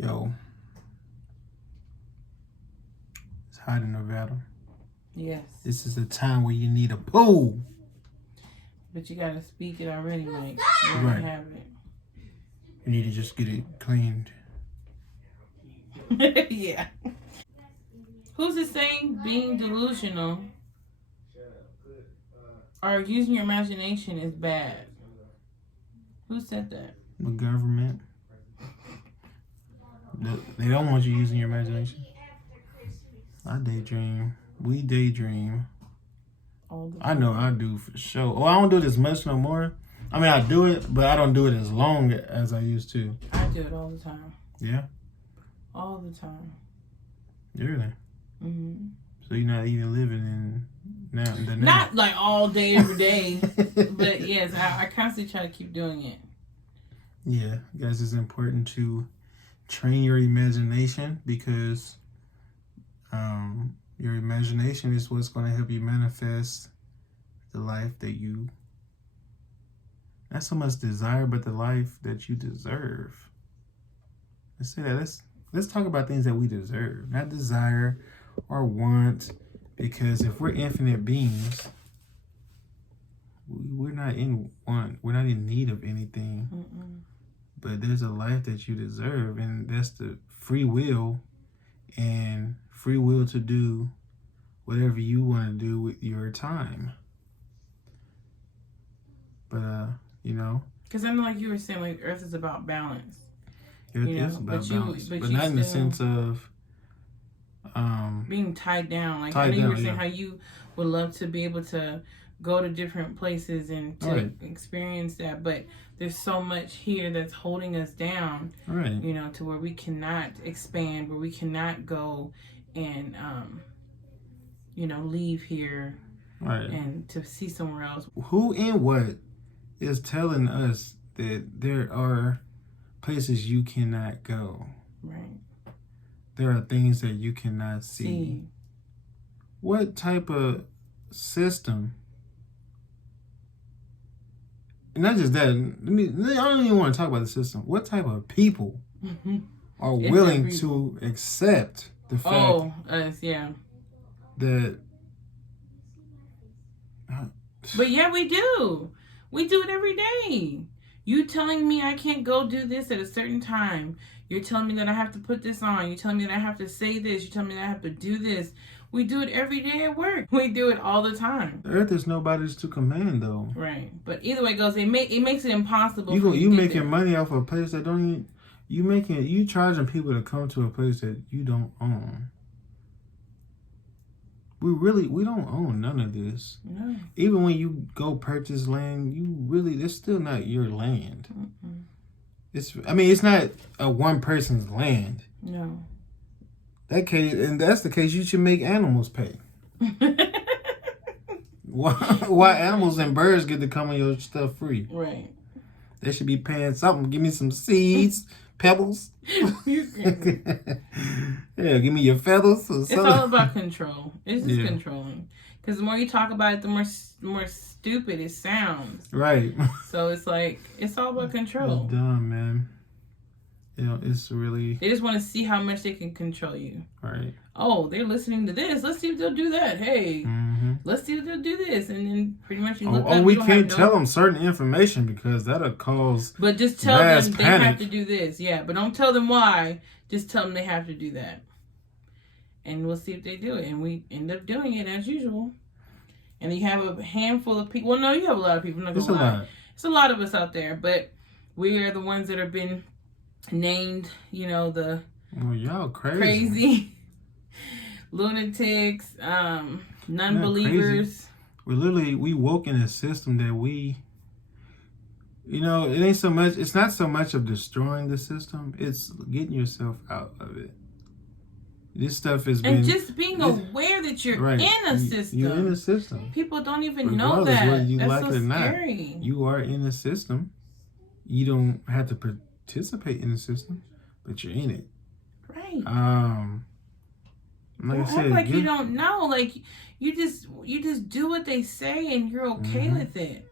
Yo, it's hot in Nevada. Yes. This is the time where you need a pool. But you gotta speak it already, Mike. You Right. already have You need to just get it cleaned. it. Yeah. Who's it saying being delusional or using your imagination is bad? Who said that? The government. They don't want you using your imagination. I daydream. We daydream. All the I know I do for sure. Oh, I don't do it as much no more. I mean, I do it, but I don't do it as long as I used to. I do it all the time. Yeah? All the time. Really? Mm-hmm. So you're not even living in now? Not like all day, every day. But yes, I constantly try to keep doing it. Yeah, guys, it's important to train your imagination because your imagination is what's going to help you manifest the life that you not so much desire, but the life that you deserve. Let's say that. Let's talk about things that we deserve, not desire or want, because if we're infinite beings, we're not in want. We're not in need of anything. Mm-mm. But there's a life that you deserve, and that's the free will, and free will to do whatever you want to do with your time. But you know, because I know, like you were saying, like Earth is about balance. it is about balance, but you not in the still sense of being tied down. Like tied I know you were down, saying yeah. how you would love to be able to go to different places and to Right. experience that, but there's so much here that's holding us down. Right. You know, to where we cannot expand, where we cannot go and you know, leave here Right. and to see somewhere else. Who and what is telling us that there are places you cannot go? Right. There are things that you cannot see. What type of system? And not just that. I don't even want to talk about the system. What type of people are willing to accept the fact yeah. that? But yeah, we do. We do it every day. You telling me I can't go do this at a certain time. You're telling me that I have to put this on. You're telling me that I have to say this. You're telling me that I have to do this. We do it every day at work. We do it all the time. Earth is nobody's to command, though. Right. But either way it goes, it makes it impossible. You making money off a place that don't even. You charging people to come to a place that you don't own. We don't own none of this. No. Even when you go purchase land, it's still not your land. Mm-mm. It's not a one person's land. No. That's the case, you should make animals pay. Why animals and birds get to come on your stuff free? Right. They should be paying something. Give me some seeds, pebbles. Yeah, give me your feathers or something. It's all about control. It's just controlling. Because the more you talk about it, the more stupid it sounds. Right. So it's like, it's all about control. It's dumb, man. You know, it's really... They just want to see how much they can control you. Right. Oh, they're listening to this. Let's see if they'll do that. Hey, let's see if they'll do this. And then pretty much you look up. We can't tell them certain information because that'll cause But just tell them they panic. have to do this. Yeah, but don't tell them why. Just tell them they have to do that. And we'll see if they do it. And we end up doing it as usual. And you have a handful of people. Well, no, you have a lot of people. I'm not gonna lie. It's a lot of us out there. But we are the ones that have been named, you know, the y'all crazy lunatics, non-believers. We woke in a system that it's not so much of destroying the system, it's getting yourself out of it. This stuff is just being aware that you're in a system. You're in a system. People don't even know that. Whether you That's like so it or not, scary. you are in a system. You don't have to participate in the system, but you're in it. Right. Like I said, like you don't know. Like you just do what they say and you're okay with it.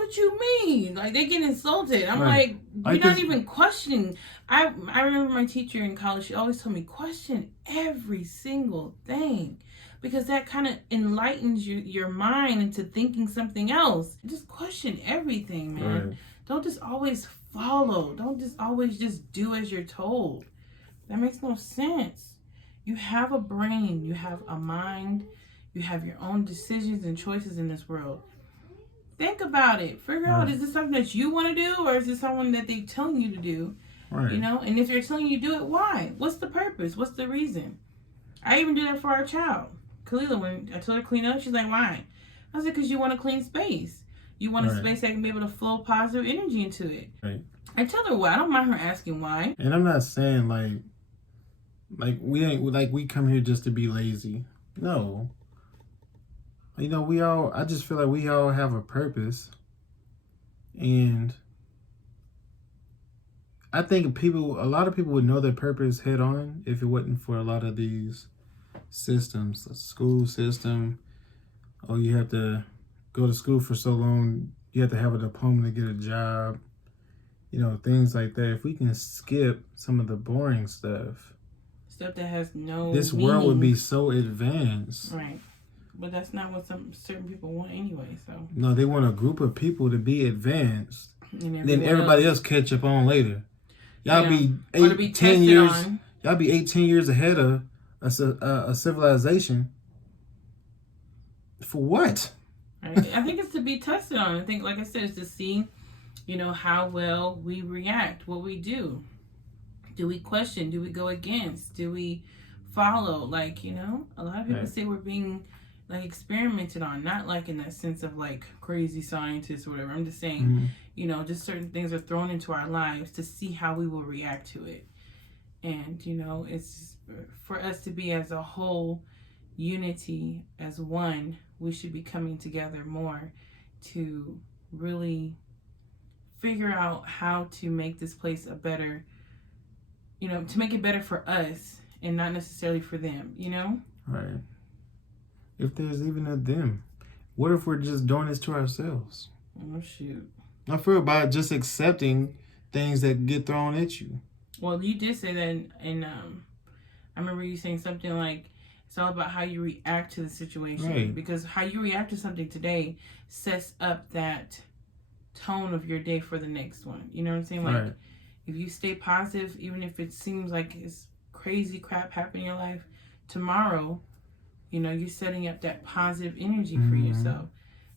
What you mean? Like, they get insulted. I'm Right. like, you're not even questioning. I remember my teacher in college, she always told me, question every single thing. Because that kind of enlightens your mind into thinking something else. Just question everything, man. Right. Don't just always follow. Don't just always just do as you're told. That makes no sense. You have a brain. You have a mind. You have your own decisions and choices in this world. Think about it. Figure out, is this something that you want to do, or is this something that they're telling you to do? Right. You know, and if they're telling you to do it, why? What's the purpose? What's the reason? I even do that for our child, Kalila. When I told her to clean up, she's like, why? I said, because you want a clean space. You want a space that can be able to flow positive energy into it. Right. I tell her why. I don't mind her asking why. And I'm not saying like we come here just to be lazy. No. You know, I just feel like we all have a purpose. And I think a lot of people would know their purpose head on if it wasn't for a lot of these systems, the school system. Oh, you have to go to school for so long, you have to have a diploma to get a job. You know, things like that. If we can skip some of the boring stuff that has no this meaning. World would be so advanced. Right. But that's not what certain people want anyway, so. No, they want a group of people to be advanced. And then everybody else catch up on later. Y'all be 10 years. Y'all be 18 years ahead of a civilization. For what? Right. I think it's to be tested on. I think, like I said, it's to see, you know, how well we react, what we do. Do we question? Do we go against? Do we follow? Like, you know, a lot of people say we're being like experimented on, not like in that sense of like crazy scientists or whatever. I'm just saying, you know, just certain things are thrown into our lives to see how we will react to it. And, you know, it's for us to be as a whole unity, as one, we should be coming together more to really figure out how to make this place a better, you know, to make it better for us and not necessarily for them, you know? Right. If there's even a them. What if we're just doing this to ourselves? Oh, shoot. I feel about just accepting things that get thrown at you. Well, you did say that in I remember you saying something like, it's all about how you react to the situation. Right. Because how you react to something today sets up that tone of your day for the next one. You know what I'm saying? Like, if you stay positive, even if it seems like it's crazy crap happening in your life, tomorrow, you know, you're setting up that positive energy for yourself.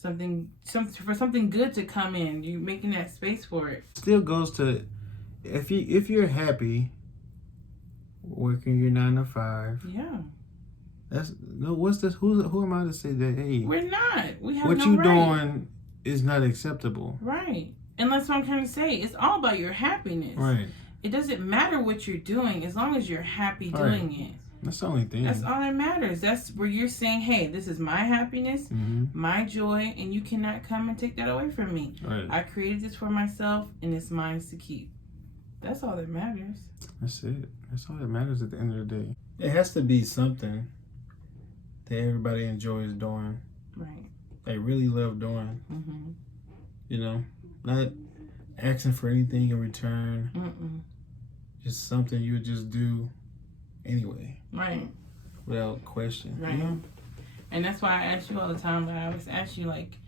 For something good to come in. You're making that space for it. Still goes to, if you're happy working your 9 to 5. Yeah. That's no. What's this? Who am I to say that? Hey, we're not. We have what no you right. doing is not acceptable. Right. And that's what I'm trying to say. It's all about your happiness. Right. It doesn't matter what you're doing as long as you're happy doing it. That's the only thing. That's all that matters. That's where you're saying, hey, this is my happiness, my joy, and you cannot come and take that away from me. Right. I created this for myself, and it's mine to keep. That's all that matters. That's it. That's all that matters at the end of the day. It has to be something that everybody enjoys doing. Right. They really love doing. You know, not asking for anything in return. Just something you would just do anyway. Right. Without question. Right. You know? And that's why I ask you all the time, but I always ask you, like,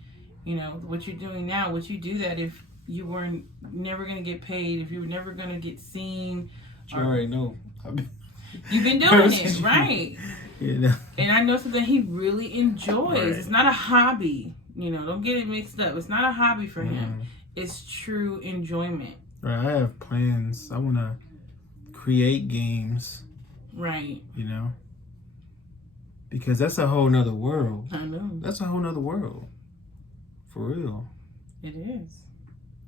you know, what you're doing now, would you do that if you were never going to get paid, if you were never going to get seen? You already know. You've been doing it, right? Yeah. And I know something he really enjoys. Right. It's not a hobby. You know, don't get it mixed up. It's not a hobby for him. It's true enjoyment. Right. I have plans. I want to create games. Right. You know? Because that's a whole nother world. I know. That's a whole nother world. For real. It is.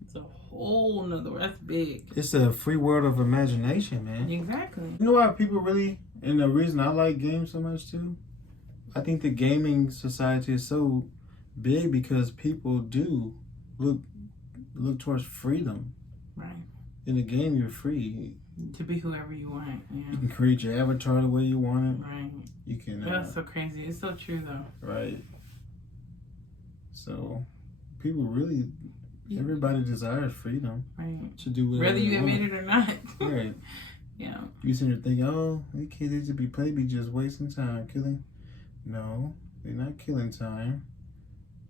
It's a whole nother world. That's big. It's a free world of imagination, man. Exactly. You know why people really, and the reason I like games so much too? I think the gaming society is so big because people do look towards freedom. Right. In the game, you're free. To be whoever you want. Yeah. You can create your avatar the way you want it. Right. You can. That's so crazy. It's so true, though. Right. So, people really, everybody desires freedom. Right. To do whatever whether you they admit want. it or not. Right. Yeah. You sitting there thinking, oh, these kids need to be played, be just wasting time, killing. No, they're not killing time.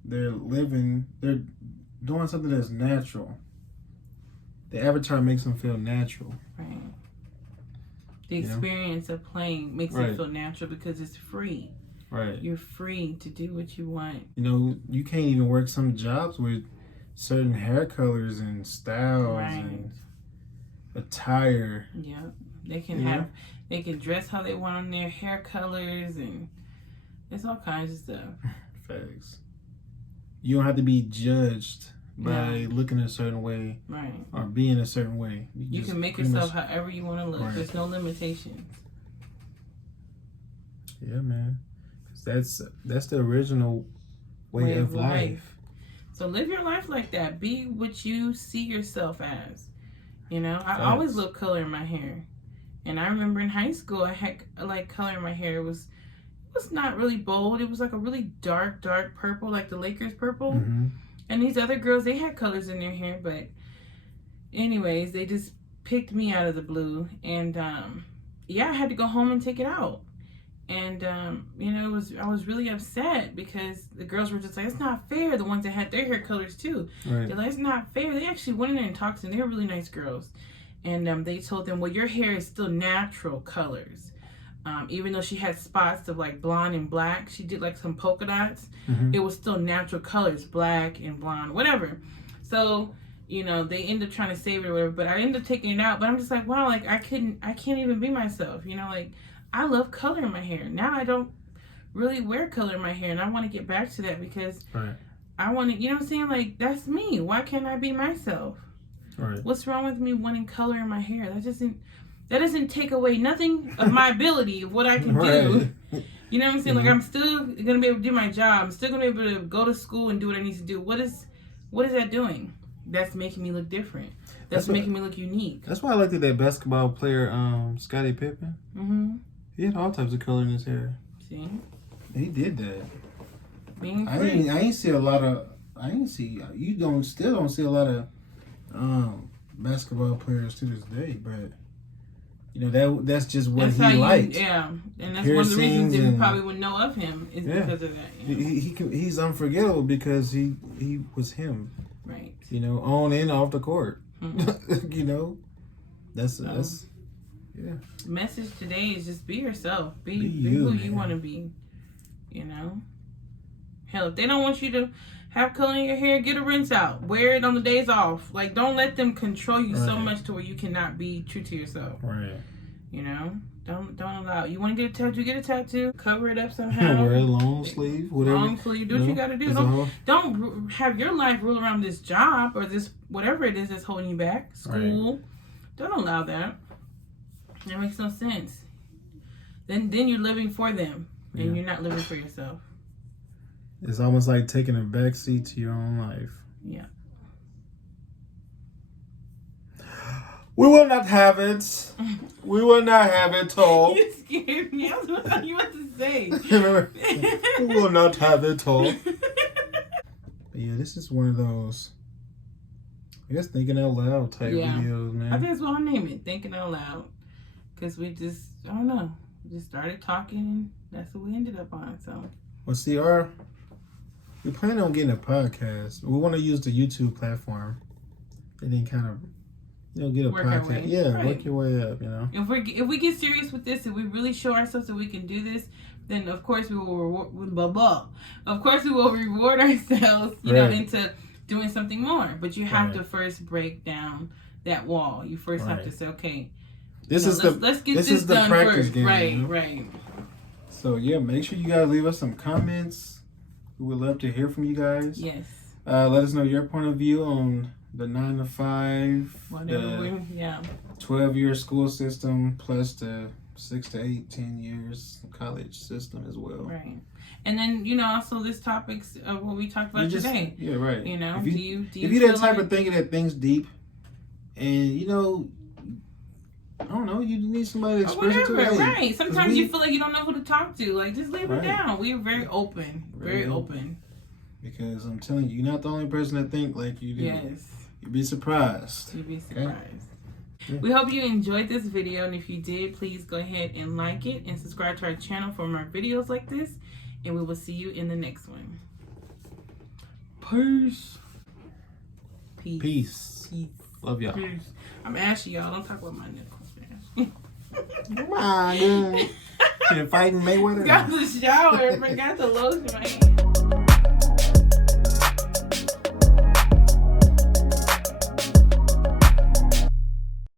They're living, they're doing something that's natural. The avatar makes them feel natural. Right. The experience of playing makes it feel natural because it's free. Right. You're free to do what you want. You know, you can't even work some jobs with certain hair colors and styles and attire. Yeah. They can they can dress how they want on their hair colors, and it's all kinds of stuff. Facts. You don't have to be judged by looking a certain way, or being a certain way. You can make yourself however you want to look. There's no limitations. Yeah, man. 'Cause that's the original way of life. So live your life like that. Be what you see yourself as. You know, I always love color in my hair. And I remember in high school, I had like color in my hair. It was not really bold. It was like a really dark purple, like the Lakers purple. Mm-hmm. And these other girls, they had colors in their hair. But anyways, they just picked me out of the blue. And I had to go home and take it out. And, you know, I was really upset because the girls were just like, it's not fair. The ones that had their hair colors too. Right. They're like, it's not fair. They actually went in there and talked to them. They were really nice girls. And they told them, well, your hair is still natural colors. Even though she had spots of like blonde and black, she did like some polka dots. Mm-hmm. It was still natural colors, black and blonde, whatever. So, you know, they ended up trying to save it or whatever. But I ended up taking it out. But I'm just like, wow, like I can't even be myself. You know, like I love color in my hair. Now I don't really wear color in my hair. And I want to get back to that because I want to, you know what I'm saying? Like, that's me. Why can't I be myself? Right. What's wrong with me wanting color in my hair? That doesn't take away nothing of my ability of what I can do. You know what I'm saying? Like, I'm still gonna be able to do my job. I'm still gonna be able to go to school and do what I need to do. What is that doing? That's making me look different. That's making me look unique. That's why I liked that basketball player, Scottie Pippen. Mm-hmm. He had all types of color in his hair. See? He did that. Being free. I ain't see a lot of. Still don't see a lot of basketball players to this day, but you know that's just what he liked. And that's one of the reasons that we probably would know of him is because of that. You know? He's unforgettable because he was him. Right. You know, on and off the court. Mm-hmm. You know, that's The message today is just be yourself. Be you, who man. you want to be. You know. Hell, if they don't want you to have color in your hair, get a rinse out. Wear it on the days off. Like, don't let them control you so much to where you cannot be true to yourself. Right. You know? Don't allow it. You want to get a tattoo, get a tattoo. Cover it up somehow. Wear a long sleeve, whatever. Long sleeve. Do what you got to do. Don't have your life rule around this job or this whatever it is that's holding you back. School. Right. Don't allow that. That makes no sense. Then you're living for them. And you're not living for yourself. It's almost like taking a backseat to your own life. Yeah. We will not have it. We will not have it all. You scared me. I was what you want to say. We will not have it all. But yeah, this is one of those, I guess, thinking out loud type videos, man. I think that's what I'll name it, thinking out loud. Because we just, I don't know, we just started talking and that's what we ended up on. So. Well, see, we plan on getting a podcast. We want to use the YouTube platform and then kind of, you know, get a podcast. Yeah, work your way up, you know. If we get serious with this, if we really show ourselves that we can do this, then of course we will reward ourselves, you know, into doing something more. But you have to first break down that wall. You first have to say, okay, let's get this done first. Game, right. So yeah, make sure you guys leave us some comments. We would love to hear from you guys. Yes. Let us know your point of view on the 9 to 5, whatever. 12-year school system plus the 6 to 8, 10 years college system as well. Right. And then, you know, also this topics of what we talked about today. Yeah, right. You know, if you're that type of thinking that things deep, and you know, I don't know, you need somebody to express it to. Right. Sometimes you feel like you don't know who to talk to. Like, just leave it down. We're very open. Very open. Because I'm telling you, you're not the only person that think like you do. Yes. You'd be surprised. You'd be surprised. Yeah. We hope you enjoyed this video, and if you did, please go ahead and like it and subscribe to our channel for more videos like this, and we will see you in the next one. Peace. Peace. Peace. Peace. Love y'all. Peace. I'm ashy, y'all. Don't talk about my nipples. Come on, dude. Fighting Mayweather. Got the shower. Forgot to lotion my hands.